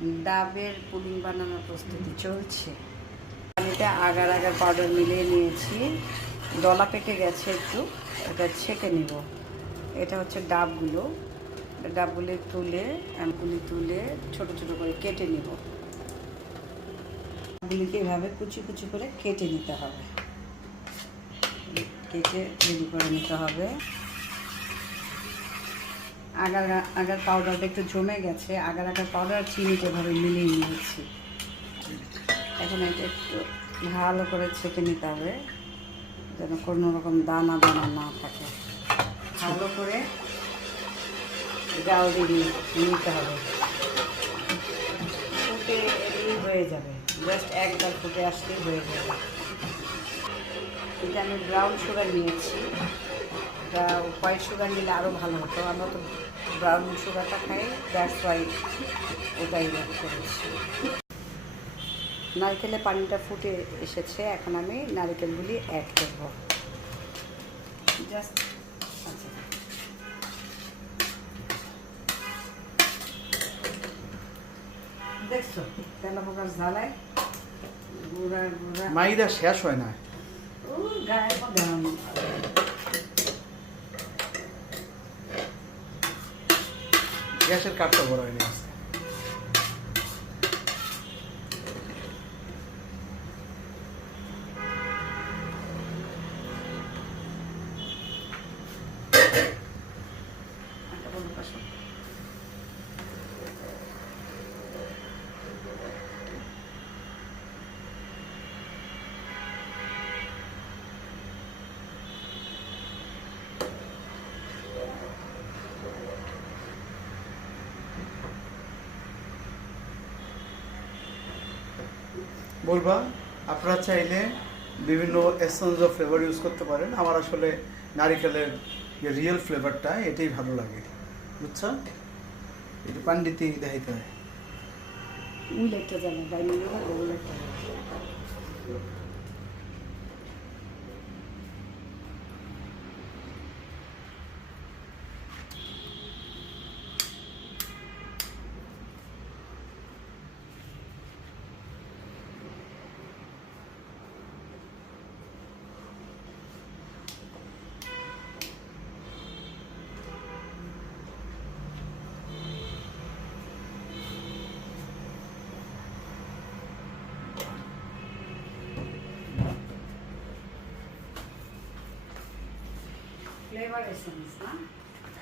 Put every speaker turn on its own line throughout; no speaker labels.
ডাবের পুডিং বানানোর প্রস্তুতি চলছে। পানিতে আগার আগার পাউডার মিলিয়ে নিয়েছি। দলা পেকে গেছে একটু, এটা ছেঁকে নিব। এটা হচ্ছে ডাবগুলো। ডাবগুলো তুলে আমগুলি তুলে ছোট ছোট করে কেটে নিব। ডাবগুলিকে এভাবে কুচি কুচি করে কেটে নিতে হবে। কেটে রেডি করে নিতে হবে। আগার আগার পাউডারটা একটু জমে গেছে, আগার আগার পাউডার চিনিটা এভাবে মিলিয়ে নিয়েছি। এখন এটা একটু ভালো করে ছেঁকে নিতে হবে, যেন কোনো রকম দানা দানা না থাকে। ভালো করে জাল দিয়ে নিতে হবে। ফুটে হয়ে যাবে। জাস্ট একবার ফুটে আসলেই হয়ে যাবে। এটা আমি ব্রাউন সুগার নিয়েছি। হোয়াইট সুগার নিলে আরও ভালো হতো আমরা তো ব্রাউন সুগারটা খাই দ্যাটস ওয়াই ওটাই করেছি। নারকেলের পানিটা ফুটে এসেছে, এখন আমি নারকেলগুলি অ্যাড করব। জাস্ট দেখছ? তেলা প্রকাশ জ্বালায় গুঁড়া গুঁড়া।
মাইদা শেষ হয় না। গ্যাসের কাঠটা বড় হয়নি আজকে।
একটা
বলবা, আপনারা চাইলে বিভিন্ন এসেন্স অফ ফ্লেভার ইউজ করতে পারেন। আমার আসলে নারিকেলের যে রিয়েল ফ্লেভারটা এটাই ভালো লাগে। বুঝছ? এটা পান্ডিতি দেখাইতে হয়।
উলেটটা জানো ডাইনিং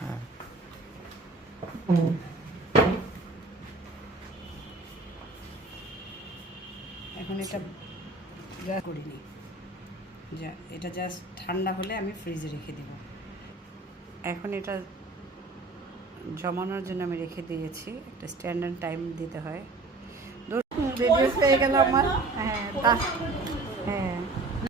হ্যাঁ।
এখন এটা যা করিনি। যা এটা জাস্ট ঠান্ডা হলে আমি ফ্রিজে রেখে দেব। এখন এটা জমানোর জন্য আমি রেখে দিয়েছি। একটা স্ট্যান্ডার্ড টাইম দিতে হয়। হয়ে গেল আমার। হ্যাঁ